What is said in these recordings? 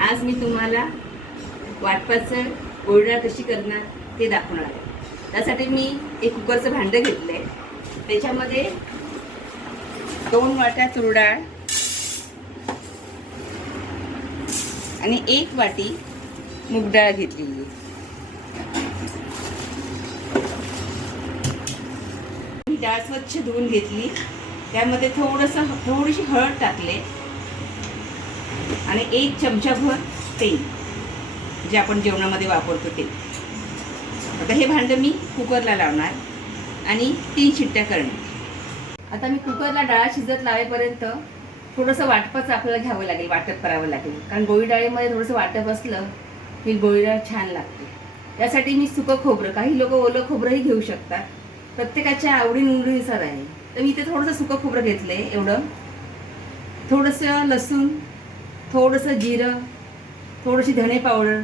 आज मी तुम्हाला वाटपाचं गोळडाळ कशी करणार ते दाखवणार आहे. त्यासाठी मी एक कुकरचं भांडं घेतलं आहे. त्याच्यामध्ये 2 वाट्या तूर डाळ आणि 1 वाटी मूग डाळ घेतलेली आहे. ही डाळ स्वच्छ धुवून घेतली. त्यामध्ये थोडीशी हळद टाकले आणि 1 चमचाभर तेल, जे आपण जेवणामध्ये वापरतो ते. आता हे भांडं मी कुकरला लावणार आणि 3 शिट्ट्या करणार. आता मी कुकरला डाळ शिजत लावेपर्यंत थोडंसं वाटपाचं आपल्याला घ्यावं लागेल, वाटप करावं लागेल. कारण गोळी डाळीमध्ये थोडंसं वाटप असलं की गोळी डाळ छान लागते. त्यासाठी मी सुकं खोबरं, काही लोक ओलं खोबरंही घेऊ शकतात, प्रत्येकाच्या आवडीनुसार आहे. तर मी इथे थोडंसं सुकं खोबरं घेतलं आहे एवढं. थोडंसं लसूण, थोडंसं जिरं, थोडीशी धणे पावडर,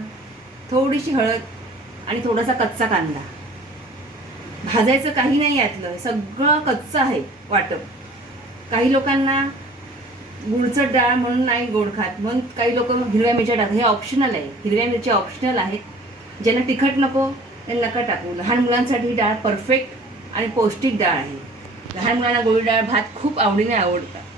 थोडीशी हळद आणि थोडासा कच्चा कांदा. भाजायचं काही नाही, यातलं सगळं कच्चं आहे वाटप. काही लोकांना गुळचट डाळ म्हणून नाही गोड खात, म्हणून काही लोक हिरव्या मिरच्या टाकतात. हे ऑप्शनल आहे, हिरव्या मिरच्या ऑप्शनल आहेत. ज्यांना तिखट नको त्यांना नका टाकू. लहान मुलांसाठी ही डाळ परफेक्ट आणि पौष्टिक डाळ आहे. लहान मुलांना गोळी डाळ भात खूप आवडीने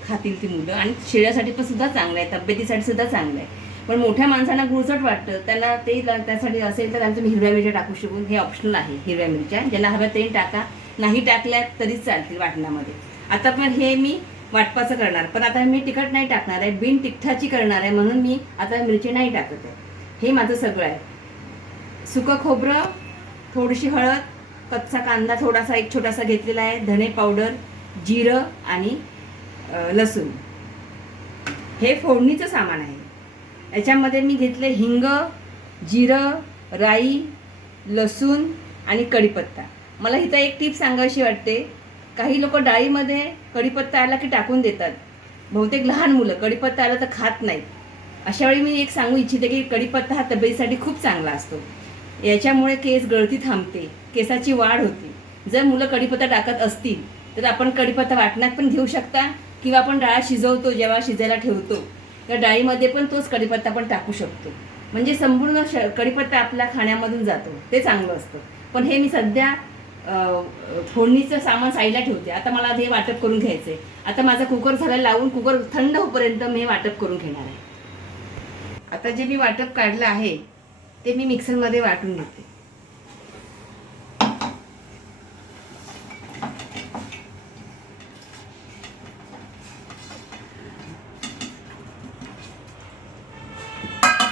खातील ती मुलं, आणि शरीरासाठी पण सुद्धा चांगलं आहे, तब्येतीसाठी सुद्धा चांगलं आहे. पण मोठ्या माणसांना गुळचट वाटतं, त्यांना ते त्यासाठी असेल तर तुम्ही हिरव्या मिरच्या टाकू शकून. हे ऑप्शनल आहे हिरव्या मिरच्या, ज्यांना हव्या ते टाका, नाही टाकल्या तरीच चालतील वाटणामध्ये. आता पण हे मी वाटपाचं करणार, पण आता मी तिखट नाही टाकणार आहे, बिन तिखटाची करणार आहे, म्हणून मी आता मिरची नाही टाकत आहे. हे माझं सगळं आहे. सुकं खोबरं, थोडीशी हळद, कच्चा कांदा थोडासा 1 छोटासा घेतलेला आहे, धणे पावडर, जिरं आणि लसूण. हे फोडणीचं सामान आहे. याच्यामध्ये मी घेतले हिंग, जिरं, राई, लसूण आणि कढीपत्ता. मला इथं एक टीप सांगायची वाटते. काही लोक डाळीमध्ये कढीपत्ता आला की टाकून देतात. बहुतेक लहान मुलं कढीपत्ता आला तर खात नाहीत. अशावेळी मी एक सांगू इच्छिते की कढीपत्ता हा तब्येतीसाठी खूप चांगला असतो. याच्यामुळे केस गळती थांबते, केसाची वाढ होते. जर मुलं कढीपत्ता टाकत असतील तर आपण कढीपत्ता वाटण्यात पण घेऊ शकता, किंवा आपण डाळ शिजवतो जेव्हा शिजायला ठेवतो तर डाळीमध्ये पण तोच कढीपत्ता पण टाकू शकतो. म्हणजे संपूर्ण कढीपत्ता आपल्या खाण्यामधून जातो, ते चांगलं असतं. पण हे मी सध्या फोडणीचं सामान साईडला ठेवते. आता मला हे वाटप करून घ्यायचं आहे. आता माझा कुकर झाला लावून, कुकर थंड होईपर्यंत मी वाटप करून घेणार आहे. आता जे मी वाटप काढलं आहे ते मी मिक्सरमध्ये वाटून घेते.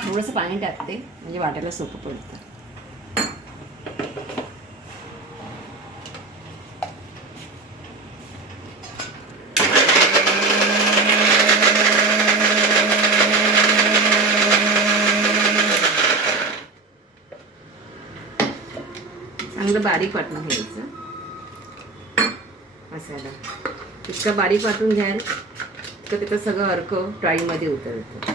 थोडंसं पाणी टाकते म्हणजे वाटायला सोपं पडतं. चांगलं बारीक वाटून घ्यायचं. मसाला इतकं बारीक वाटून घ्याल तर त्याचं सगळं अर्क डाळीमध्ये उतरतं.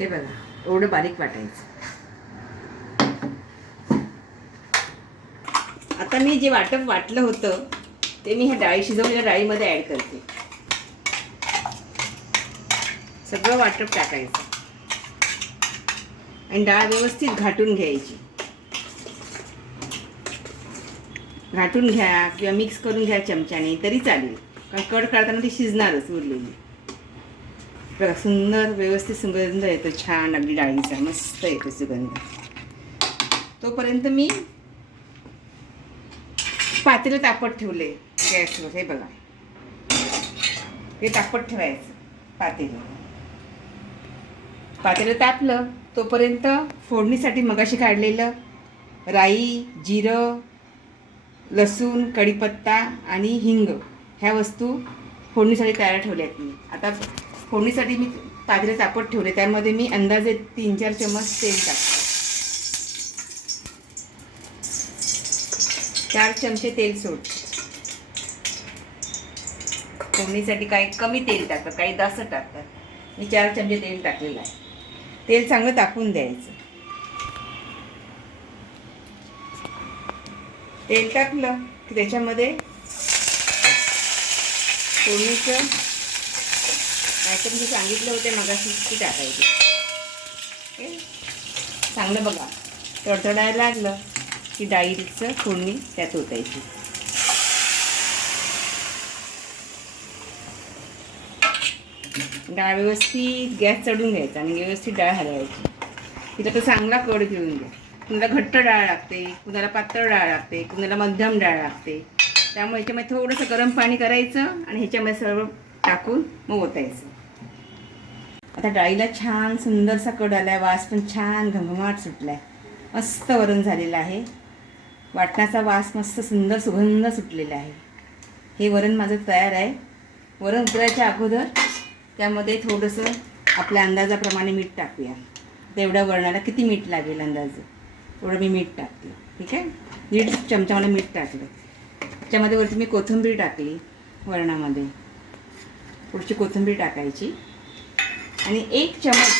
हे बघा, एवढं बारीक वाटायचं. आता मी जे वाटप वाटलं होतं ते मी ह्या डाळी, शिजवलेल्या डाळीमध्ये ॲड करते. सगळं वाटप टाकायचं आणि डाळ व्यवस्थित घाटून घ्यायची. घाटून घ्या किंवा मिक्स करून घ्या चमच्याने तरी चालेल, कारण कड काढताना ती शिजणारच उरलेली. बघा, सुंदर व्यवस्थित सुगंध येतो, छान अगदी डाळीचा मस्त येतो सुगंध. तोपर्यंत मी पातेलं तापत ठेवले गॅसवर. हे बघा, हे तापत ठेवायचं पातेलं तापलं तोपर्यंत फोडणीसाठी मगाशी काढलेलं राई, जिरं, लसूण, कढीपत्ता आणि हिंग ह्या वस्तू फोडणीसाठी तयार ठेवल्या आहेत मी. आता फोडणीसाठी मी पातेलं तापत ठेवले, त्यामध्ये मी अंदाजे 3-4 चमच तेल टाकते. 4 चमचे तेल सोडते. फोडणीसाठी काही कमी तेल टाकतात, काही जास्त टाकतात. मी 4 चमचे तेल टाकलेलं आहे. तेल चांगलं तापवून द्यायचं. तेल टाकलं की त्याच्यामध्ये फोडणीचं आयटम जे सांगितले होते मगाशी ते टाकायचे. ओके, चांगलं बघा तडतडायला लागलं की डाळीचं फोडणी त्यात ओतायची. डाळ व्यवस्थित गॅस चढून घ्यायचा आणि व्यवस्थित डाळ हलवायची. तिला तो चांगला कड घेऊन घ्या. कुणाला घट्ट डाळ लागते, कुणाला पातळ डाळ लागते, कुणाला मध्यम डाळ लागते. त्यामुळे ह्याच्यामध्ये थोडंसं गरम पाणी करायचं आणि ह्याच्यामध्ये सर्व टाकून मग ओतायचं. आता डाळीला छान सुंदरसा कड आला आहे, वास पण छान घमघमाट सुटला आहे. मस्त वरण झालेलं आहे. वाटणाचा वास मस्त सुंदर सुगंध सुटलेला आहे. हे वरण माझं तयार आहे. वरण उतरायच्या अगोदर त्यामध्ये थोडंसं आपल्या अंदाजाप्रमाणे मीठ टाकूया. तेवढ्या वरणाला किती मीठ लागेल अंदाजे एवढं मी मीठ टाकलं. ठीक आहे, 1.5 चमचा मला मीठ टाकलं. त्याच्यामध्ये वरती मी कोथिंबीर टाकली. वरणामध्ये थोडीशी कोथिंबीर टाकायची आणि 1 चमच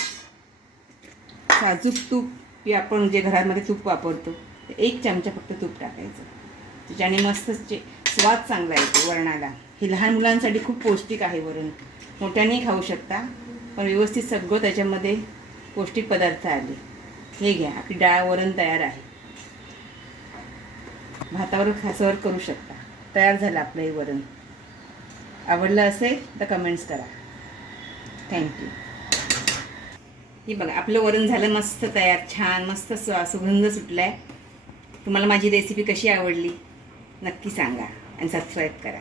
साजूक तूप, की आपण जे घरामध्ये तूप वापरतो 1 चमचा फक्त तूप टाकायचं. त्याच्याने मस्त स्वाद चांगला येतो वरणाला. हे लहान मुलांसाठी खूप पौष्टिक आहे वरण. मोठ्यानेही खाऊ शकता, पण व्यवस्थित सगळं त्याच्यामध्ये पौष्टिक पदार्थ आले. हे घ्या, आपली डाळ वरण तयार आहे. भातावर सर्व करू शकता. तयार झालं आपलं हे वरण. आवडलं असेल तर कमेंट्स करा. थँक्यू. हे बघा आपलं वरण झालं मस्त तयार. छान मस्त सुगंध सुटला आहे. तुम्हाला माझी रेसिपी कशी आवडली नक्की सांगा आणि सबस्क्राईब करा.